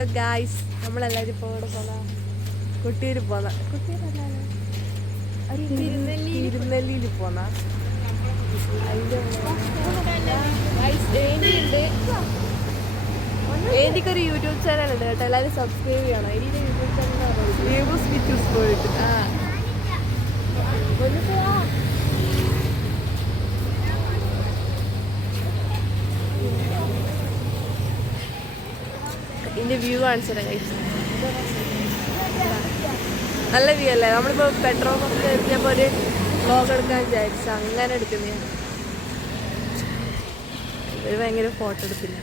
Guys നമ്മളെല്ലാവരും ഇപ്പോൾ ഇവിടെ പോന്ന കൊട്ടിയൂർ പോന്ന തിരുനെല്ലിയിൽ പോന്ന എനിക്കൊരു യൂട്യൂബ് ചാനൽ ഉണ്ട് കേട്ടോ, എല്ലാവരും സബ്സ്ക്രൈബ് ചെയ്യണം. എനിക്ക് യൂട്യൂബ് ചാനൽ ഇതിൻ്റെ വ്യൂ കാണിച്ചു തരാം കഴിച്ചു. നല്ല വ്യൂ അല്ലേ? നമ്മളിപ്പോൾ പെട്രോൾ പമ്പിൽ എത്തിയപ്പോൾ ഒരു വ്ലോഗ് എടുക്കാൻ വിചാരിച്ചു, അങ്ങനെ എടുക്കുന്നതാണ്. ഇവർ ഭയങ്കര ഫോട്ടോ എടുത്തില്ല.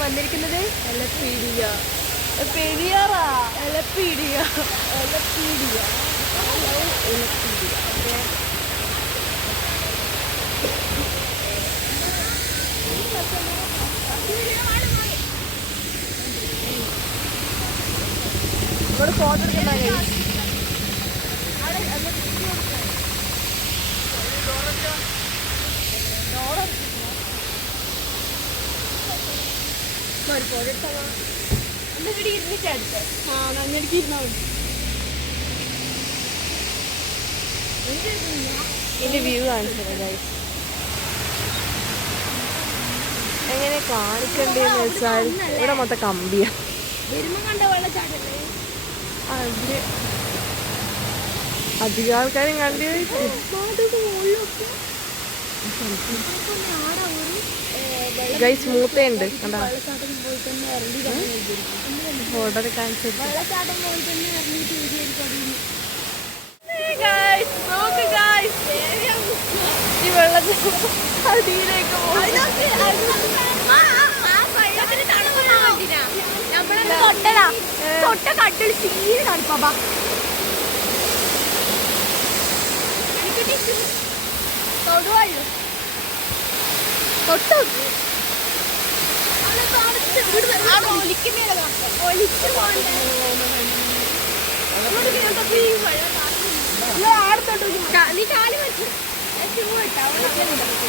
വന്നിരിക്കുന്നത് ഇവിടെ ഫോട്ടോ എടുക്കുന്ന ഇതിന്റെ വ്യൂ കാണിച്ചത് എങ്ങനെ കാണിക്കണ്ടെന്ന് വെച്ചാൽ ഇവിടെ മൊത്തം കമ്പിയാ. അധികം ആൾക്കാരും കണ്ടു. ഗൈസ് മൂത്തയുണ്ട് കണ്ടാ, ഫോട്ടോ കാണിച്ചു. ഈ വെള്ളത്തിൽ അടിയിലേക്ക്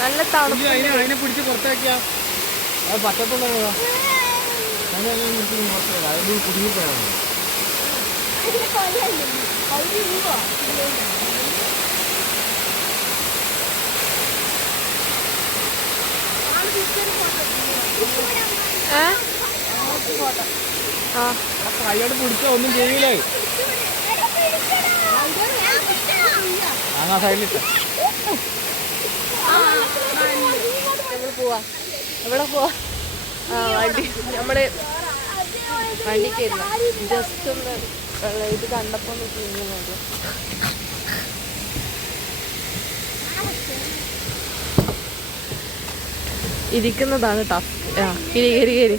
നല്ല തണുപ്പ്. അതിനെ പിടിച്ച് പുറത്താക്കിയാ പറ്റത്തുള്ളൂ. കുടുങ്ങി പോയാണ്. കൈയോട് പിടിച്ചാ ഒന്നും ചെയ്യൂലേ. ആ സൈഡിലിട്ട നമ്മൾ പോവാ. എവിടെ പോവാ? വണ്ടി നമ്മള് വണ്ടിക്കായിരുന്നു. ജസ്റ്റ് ഒന്ന് ഇത് കണ്ടപ്പോ ചെയ്യുന്നുണ്ട്. ഇരിക്കുന്നതാണ് ടഫ്. കിരി കയറി കയറി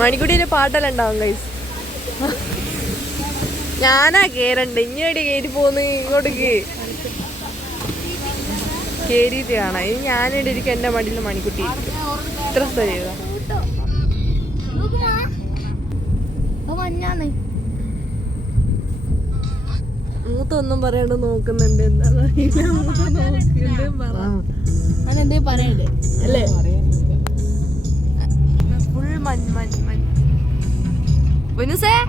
മണിക്കുട്ടിന്റെ പാട്ടെല്ലാം ഉണ്ടാവും ഗൈസ്. ഞാനാ കേറണ്ട്. ഇങ്ങോട്ട് കയറി പോന്ന് ഇങ്ങോട്ടേക്ക് കേറിയിട്ട് കാണാം. ഇനി ഞാനിവിടെ ഇരിക്കും. എന്റെ മടിയിൽ മണിക്കുട്ടി ഇത്ര സ്ഥലം മൂത്തൊന്നും പറയാണ്ട് നോക്കുന്നുണ്ട്. എന്താ പറയണ്ടേ അല്ലേ? ഫുൾ മഞ്ഞ്.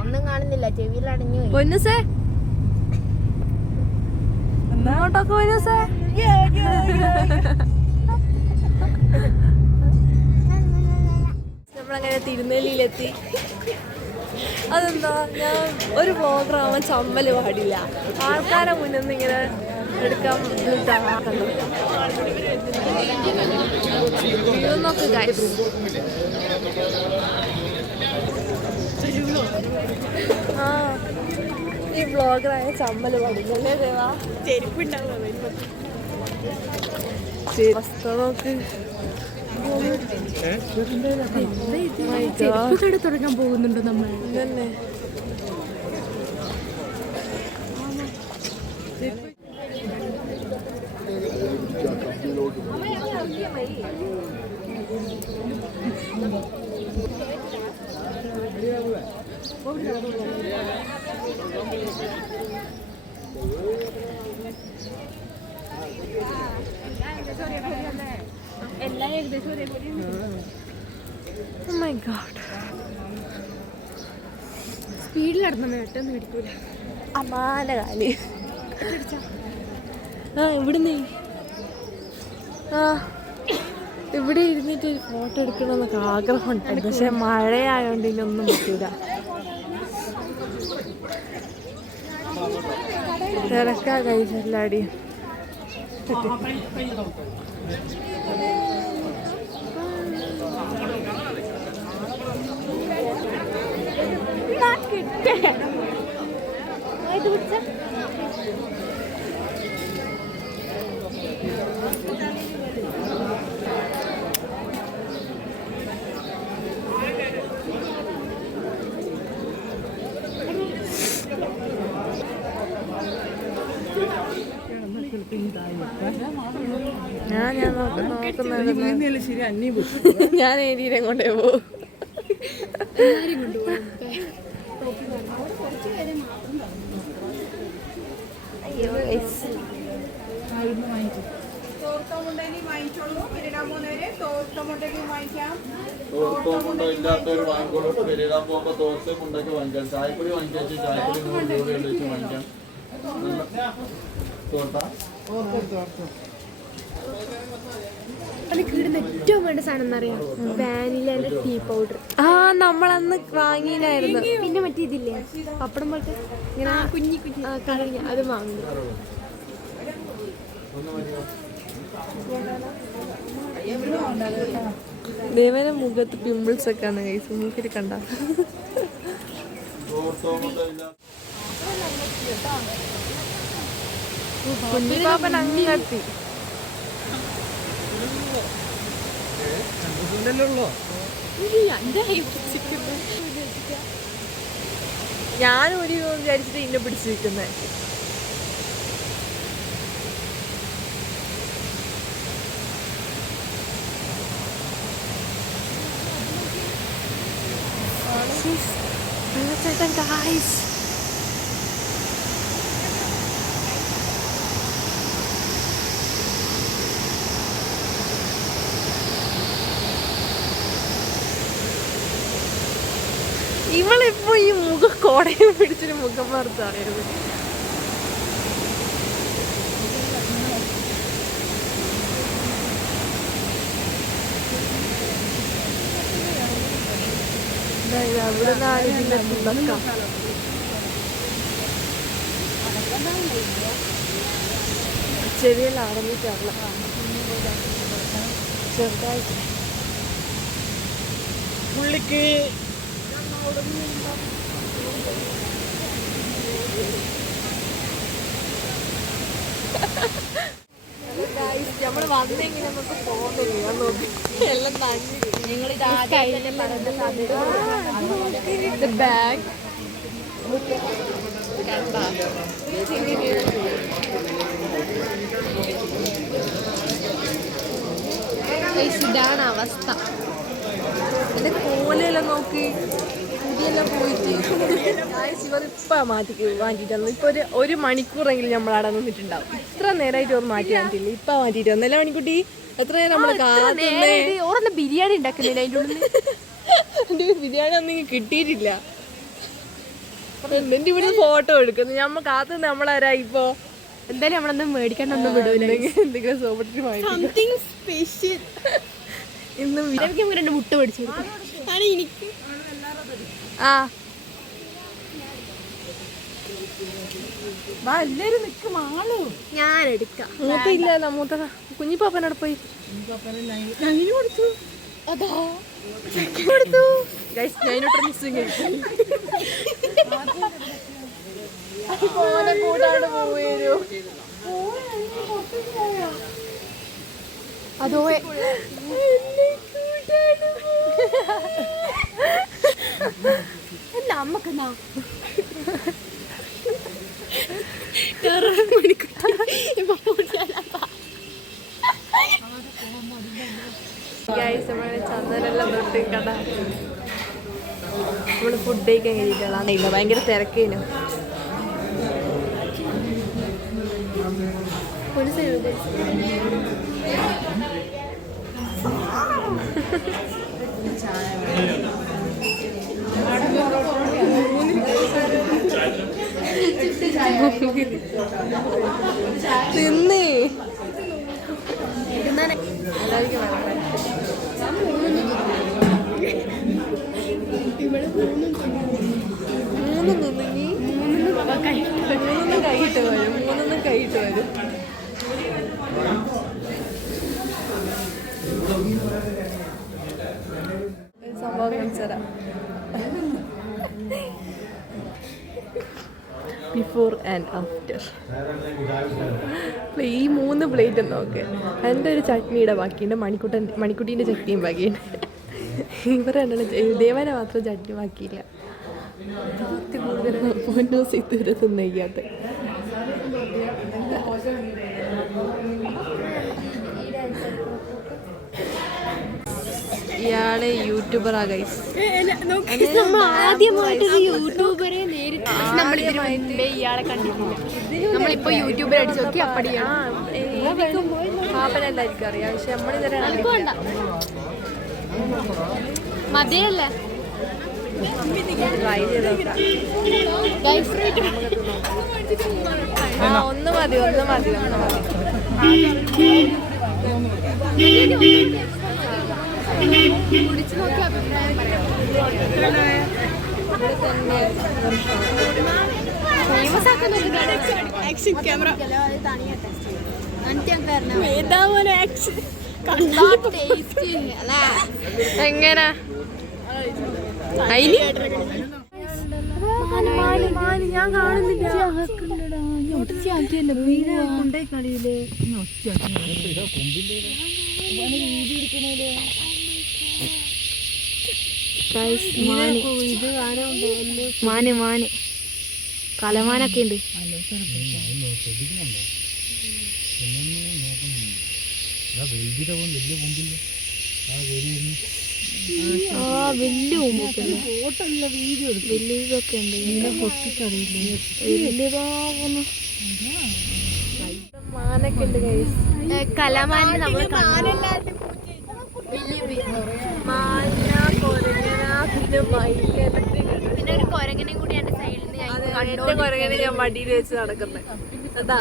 ഒന്നും കാണുന്നില്ല, ചെവിയിലടഞ്ഞു. പൊന്നുസേ അങ്ങോട്ടൊക്കെ നമ്മളങ്ങനെ തിരുനെല്ലിയിലെത്തി. അതെന്താ, ഞാൻ ഒരു പ്രോഗ്രാം ചമ്മല് പാടില്ല, ആൾക്കാരെ മുന്നിൽ നിന്ന് ഇങ്ങനെ എടുക്കാൻ ബുദ്ധിമുട്ടാണ്. നോക്ക് ഗൈസ്, ആ ഈ ബ്ലോഗറായ ചമ്മല് പാടില്ലല്ലേ ദേവാ? അവസ്ഥ നോക്ക്. തുടങ്ങാൻ പോകുന്നുണ്ട് നമ്മൾ. തന്നെ എല്ലാം ഏകദേശം ഒരേപോലെ. Oh my God. സ്പീഡിൽ നടന്നു പെട്ടെന്ന് പിടിക്കൂല. അമാന കാലി. ആ ഇവിടുന്ന് ഇവിടെ ഇരുന്നിട്ട് ഫോട്ടോ എടുക്കണമെന്നൊക്കെ ആഗ്രഹമുണ്ട്, പക്ഷെ മഴയായോണ്ട് ഇതിനൊന്നും പറ്റൂല. തിരക്കാ കഴിച്ചല്ലാടി. ഞാൻ നോക്കുന്നത് ഞാൻ ഏരിയനെ കൊണ്ടേ പോകും. ഇല്ലാത്തവർ വാങ്ങിക്കോളൂ. പെരിടാൻ പോകുമ്പോ തോർത്ത് മുണ്ടൊക്കെ വാങ്ങിക്കാം. ചായപ്പൊടി വാങ്ങിക്കാൻ ചായപ്പൊടി 100 രൂപ വെച്ച് വാങ്ങിക്കാം. തോർത്താ ഏറ്റവും വേണ്ട സാധനം എന്നറിയാം, വാനിലന്റെ ടീ പൗഡർ. ആ നമ്മളന്ന് വാങ്ങിയില്ലായിരുന്നു. പിന്നെ മറ്റേ ഇതില്ലേ പപ്പടം പോലത്തെ ഇങ്ങനെ കുഞ്ഞി കുഞ്ഞി കളഞ്ഞ അത് വാങ്ങും. ദേവന്റെ മുഖത്ത് പിമ്പിൾസ് ഒക്കെ ആണ് കൈസ്, മൂക്കിൽ കണ്ട. കുഞ്ഞിപ്പാപ്പൻ അങ്ങ് കത്തി. ഞാൻ ഒരു വിചാരിച്ചിട്ട് ഇന്നെ പിടിച്ചിരിക്കുന്നേ. ചേട്ടൻ ഗായ്സ്, ഇവളിപ്പോ ഈ മുഖം കോടയും പിടിച്ചൊരു മുഖം മറുത്തറിയത്. അവിടെ ഇതിന്റെ തുള്ളക്ക ചെവിയെല്ലാം അടങ്ങിയിട്ടാണല്ലോ ചെറുതായിട്ട്. പുള്ളിക്ക് നമ്മള് വന്നെങ്കിൽ നമുക്ക് പോകുന്നില്ല. നോക്കി എല്ലാം ബാഗ് ഇതാണ് അവസ്ഥ. എന്റെ കോലെല്ലാം നോക്കി മുടിയെല്ലാം പോയിട്ട് ഇവർ ഇപ്പം മാറ്റിട്ടു. ഇപ്പൊ ഒരു മണിക്കൂറെങ്കിലും നമ്മൾ അവിടെ നിന്നിട്ടുണ്ടാവും. ഇത്ര നേരമായിട്ട് ഓർ മാറ്റി മാറ്റില്ല, ഇപ്പൊ മാറ്റിട്ട് വന്നല്ലേ മണിക്കുട്ടി? എത്ര നേരം നമ്മള് കാത്തുന്നേ. ബിരിയാണി ഉണ്ടാക്കുന്നില്ല അതിൻ്റെ ഉള്ളിൽ. ബിരിയാണി ഒന്നും കിട്ടിയിട്ടില്ല. എന്നിട്ട് ഇവിടെ ഫോട്ടോ എടുക്കുന്നു. നമ്മൾ കാത്തുനിന്ന് നമ്മളാരാ ഇപ്പൊ എന്തായാലും നമ്മളൊന്നും മേടിക്കാണ്ടൊന്നും വിടൂല. എന്തെങ്കിലും സോപ്പിട്ട് വാങ്ങിക്കും. Something special. ഇന്നും എനിക്ക് 2 മുട്ട മേടിച്ചു കൊടുക്കും. എനിക്ക് ആ എല്ലാരും നിക്കും ആളു. ഞാൻ എടുക്കാം. മൂത്ത ഇല്ലല്ലോ, മൂത്ത കുഞ്ഞിപ്പാപ്പനോട് പോയി കൊടുത്തു. അതാ കൊടുത്തു ഗൈസ്. ഞാനോട്ട് മിസ്സിങ് പോലെ കൂടാണ്ട് പോവരോ. അതോ നമ്മക്കെന്നാ ചന്ദനെല്ലാം തൊട്ട് കട നമ്മള് ഫുഡ് കഴിക്കാൻ കഴിയില്ല. ഇല്ല ഭയങ്കര തിരക്കേനു. തിന്നേ കൈയിട്ട് വരും. 3 കൈയിട്ട് വരും. സംഭവം കാണിച്ചുതരാം. Before and after. ഈ 3 പ്ലേറ്റ് നോക്ക്. എൻ്റെ ഒരു ചട്നിയുടെ ബാക്കിയുണ്ട്, മണിക്കുട്ടീൻ്റെ ചട്നിയും ബാക്കിയുണ്ട്. ഇവരെന്നെ ദേവനെ മാത്രം ചട്നി ബാക്കിയില്ല. പൊന്നൂസ് ഇതുവരെ തിന്നയ്യാത്ത. ഇയാളെ യൂട്യൂബറാ ഗൈസ്. ആദ്യമായിട്ടൊരു യൂട്യൂബറെ നേരിട്ട് ഇയാളെ കണ്ടിട്ടില്ല. നമ്മളിപ്പോ യൂട്യൂബർ അടിച്ചു നോക്കി അപ്പടിയാണ്. പാപ്പനല്ലായിരിക്കും അറിയാം, പക്ഷെ നമ്മളിതുവരെ മതിയല്ലേ ട്രൈ ചെയ്ത് നോക്കാം. ഒന്ന് മതി. കുടിച്ചു നോക്കി അഭിപ്രായം പറയാം. ആക്ഷൻ ക്യാമറ എങ്ങനെ ഞാൻ കാണുന്നില്ല. മാന് കലമാനൊക്കെ ഉണ്ട്. വലിയ വലിയതൊക്കെ ഉണ്ട്. മാനൊക്കെ ഉണ്ട് ഗൈസ്. കലമാന് നമ്മൾ പിന്നെ ഒരു കൊരങ്ങനെ കൂടി എന്റെ സൈഡിൽ എന്റെ കൊരങ്ങനെ ഞാൻ മടിയിൽ വെച്ച് നടക്കുന്നത്. അതാ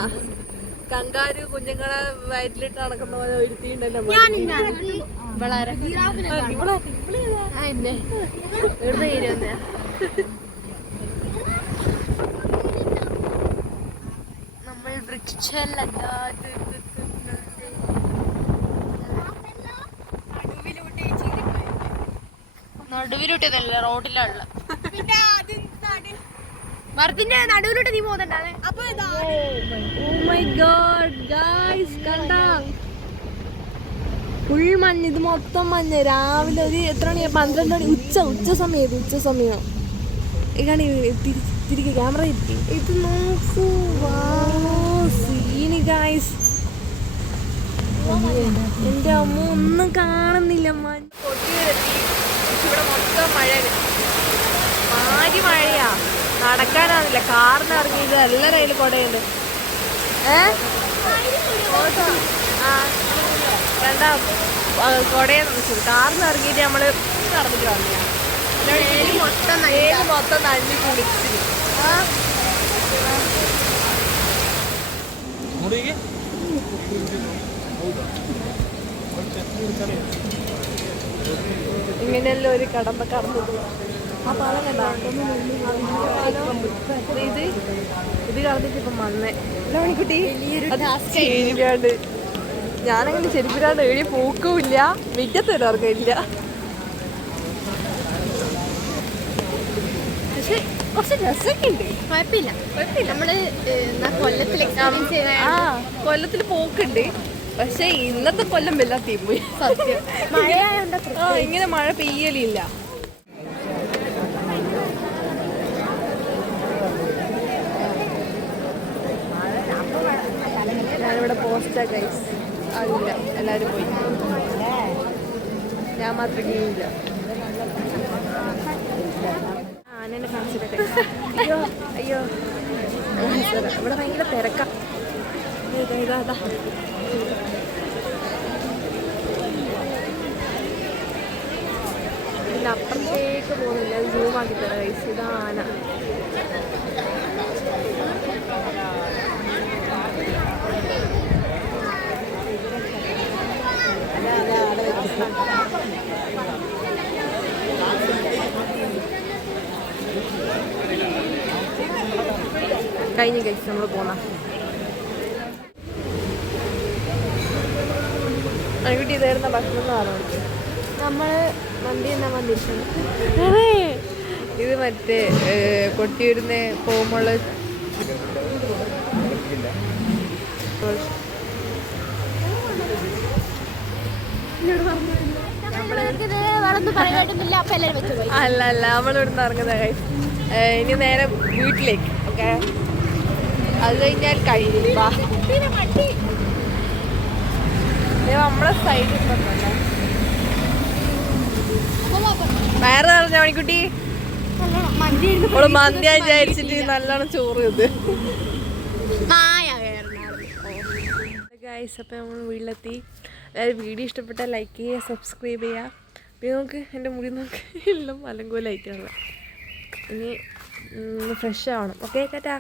കങ്കാരു കുഞ്ഞുങ്ങളെ വയറ്റിലിട്ട് നടക്കുന്ന പോലെ ഒരുത്തിണ്ടല്ലോ. നമ്മൾ വൃക്ഷല്ലാതെ നടുവിലൂട്ടതല്ല റോഡിലുള്ള മരത്തിന്റെ നടുവിലോട്ട് നീ പോകുന്നുണ്ടാണ്. ഫുൾ മഞ്ഞ്. ഇത് മൊത്തം മഞ്ഞ്. രാവിലെ ഒരു എത്ര മണിയാ? 12 മണി. ഉച്ച സമയം. ഇതാണ് തിരികെ ക്യാമറ ഇരിക്കും. ഇത് നോക്കൂ. Scene guys. എൻ്റെ അമ്മ ഒന്നും കാണുന്നില്ല. കൊട്ടിയിലെത്തി. ഇവിടെ മൊത്തം മഴ. മഴയാ. നടക്കാനാവില്ല. കാറിന് ഇറങ്ങിയത് എല്ലാവരും അതിൽ കുടയുണ്ട്. രണ്ടാം കുടയെ നിറച്ചത്. കാറിന് ഇറങ്ങിയിട്ട് നമ്മള് നടന്നിട്ട് വന്നില്ല. മൊത്തം നന്ദി കുളിച്ച്. അങ്ങോട്ടേക്ക് ഇങ്ങനെയല്ല ഒരു കടമ്പ കടന്നത്. ആ പാലം കണ്ടാ ഇത് കടന്നിട്ട് ഇപ്പം വന്നേ മണിക്കുട്ടി ചെരുപ്പിലാണ്ട്. ഞാനങ്ങനെ ചെരുപ്പിലാണ്ട് എഴുതി പോക്കുമില്ല, മിറ്റത്ത് ഇറങ്ങില്ല. പക്ഷെ കുറച്ച് രസമൊക്കെ ഉണ്ട്. കുഴപ്പമില്ല. നമ്മള് കൊല്ലത്തിൽ പോക്കുണ്ട്. പക്ഷെ ഇന്നത്തെ കൊല്ലം വെല്ലാത്തി പോയി. സത്യം മഴയായോണ്ട് ഇങ്ങനെ മഴ പെയ്യലില്ല. ഞാനിവിടെ പോസ്റ്റാ ഗൈസ്. അതില്ല, എല്ലാവരും പോയി. ഞാൻ മാത്രം ഇല്ല. ആനേനെ കാണിച്ചിട്ട് അയ്യോ അയ്യോ ഇവിടെ ഭയങ്കര തിരക്കാ. ഇതാ ഇതിൻ്റെ അപ്പുറത്തേക്ക് പോകുന്നില്ല. അത് സൂം ആക്കി തരാം ഗൈസ്. ഇതാ ആന. കഴിഞ്ഞ് കഴിച്ച് നമ്മൾ പോന്ന അൺകുട്ടി ഇതായിരുന്ന ഭക്ഷണം എന്ന് പറഞ്ഞു. നമ്മള് മന്തി എന്നാ വന്നിരിക്കുന്നത്. ഇത് മറ്റേ കൊട്ടിയൂരിന്ന് പോകുമ്പോൾ അല്ല നമ്മളിവിടുന്ന് ഇറങ്ങുന്ന ഇനി നേരെ വീട്ടിലേക്ക്. ഓക്കെ, അത് കഴിഞ്ഞാൽ കഴിഞ്ഞു. നമ്മളെ സൈഡിൽ വേറെ പറഞ്ഞ മണിക്കുട്ടി നമ്മള് മന്തി വിചാരിച്ചിട്ട് നല്ലോണം ചോറ് ഇത്. ഗൈസ്, അപ്പം നമ്മൾ വീട്ടിലെത്തി. അതായത് വീഡിയോ ഇഷ്ടപ്പെട്ടാൽ ലൈക്ക് ചെയ്യുക, സബ്സ്ക്രൈബ് ചെയ്യുക. പിന്നെ നോക്ക് എൻ്റെ മുടി നോക്ക് എല്ലാം അലങ്കോലായിട്ടുള്ള. ഇനി ഫ്രഷ് ആവണം. ഓക്കെ, ടാറ്റാ.